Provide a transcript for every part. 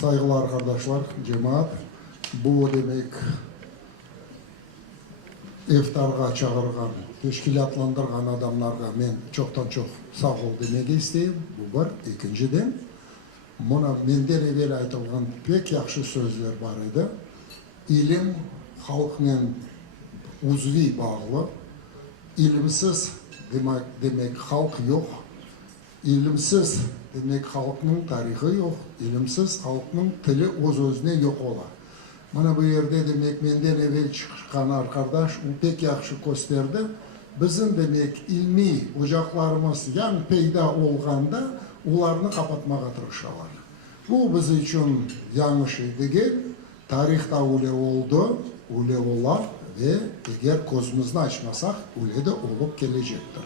Saygılı arkadaşlar, cemaat, bu demek iftarga çağırgan, teşkilatlandırgan adamlarga men çoktan çok sağ ol demek isteyim. Bu bir. İkinciden, buna menden evvel aytılgan pek yaxşı sözler var idi. İlim halkın uzvi bağlı. İlimsiz demek halk yok. İlimsiz demek halkın tarihi yok. İlimsiz halkın tili öz-özüne yok ola. Mana bu yerde demek menden evvel çıkan arkadaş o pek yaxşı gösterdi. Bizim demek ilmi ocaklarımız yani peyda olganda ularını kapatmağa tırışalar. Bu biz için yanlış idi. Tarihta öyle oldu, öyle olar ve eğer gözümüzü açmasak öyle de olup gelecektir.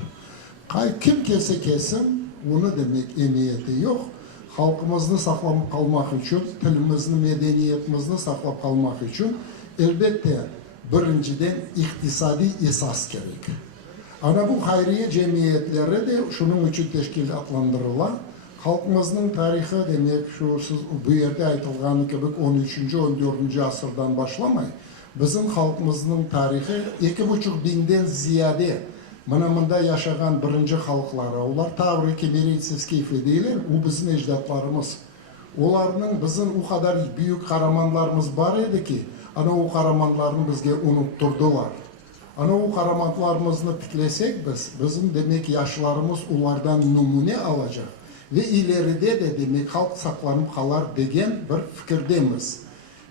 Kim kese kesin, bunu demek emniyeti yok. Halkımızı saklap kalmak için, tilimizni, medeniyetimizni saklap kalmak için elbette birinciden iktisadi esas gerek. Ana bu hayriye cemiyetleri de şunun için teşkilatlandırılan. Halkımızın tarihi demek şu bu yerde aytılgan gibi 13. 14. asırdan başlamay. Bizim halkımızın tarihi 2,5 binden ziyade mında yaşayan birinci halkları, onlar tavrı ki meritsiz keyifli değiller, o bizim ecdatlarımız. Onların bizim o kadar büyük kahramanlarımız var idi ki, ana o kahramanlarını bizge unutturdular. Ana o kahramanlarımızı tiklesek bizim demek yaşlarımız onlardan numune alacak. Ve ileride de demek halk saklanıp kalar degen bir fikirdemiz.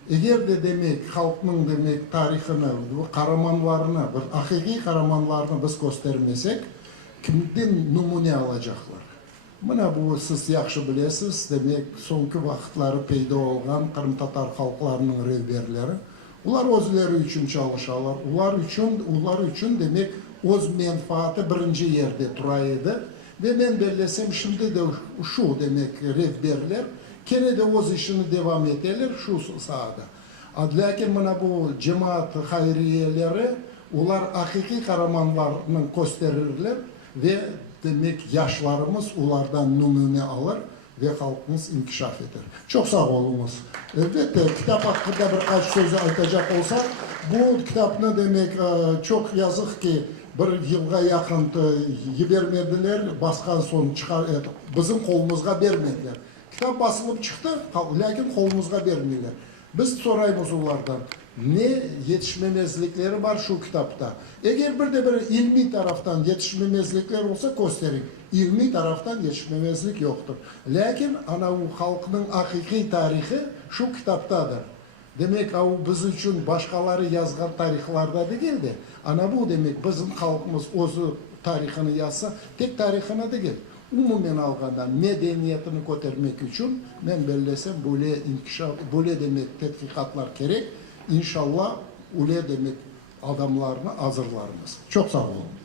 Eğer de demek halkın demek tarihini, kahramanlarını, bir hakiki kahramanlarını biz göstermesek, kimden numune alacaklar? Buna bu siz yaxşı bilesiz, demek sonki vaxtları peyda olgan Kırım Tatar halklarının rehberleri. Ular özleri için çalışarlar, ular için demek öz menfaati birinci yerde turaydı. Ve ben belirlesem şimdi de şu demek rehberler, kene de öz işini devam ederler şu sahada. Lakin bana bu cemaat hayriyeleri, ular hakiki kahramanlarını gösterirler ve demek yaşlarımız onlardan numune alır ve halkımız inkişaf eder. Çok sağ olunuz. Elbette kitap hakkında birkaç sözü aytacak olsak, bu kitapını demek çok yazık ki bir yılga yakın vermediler, baskan son çıkar, bizim kolumuzga vermediler. Kitap basılıp çıktı, lakin kolumuzga vermiyorlar. Biz sorayımız onlardan, ne yetişmemezlikleri var şu kitapta? Eğer bir ilmi taraftan yetişmemezlikler olsa gösterin. İlmi taraftan yetişmemezlik yoktur. Lakin ana bu halkının hakiki tarihi şu kitaptadır. Demek o biz için başkaları yazgan tarihlarda değildi. Ana bu demek bizim halkımız özü tarihini yazsa tek tarihine değil. Umumen alganda medeniyetini götürmek için ben belirlesem böyle inkişaf, böyle demek tetkikatlar gerek. İnşallah öyle demek adamlarını hazırlarımız. Çok sağ olun.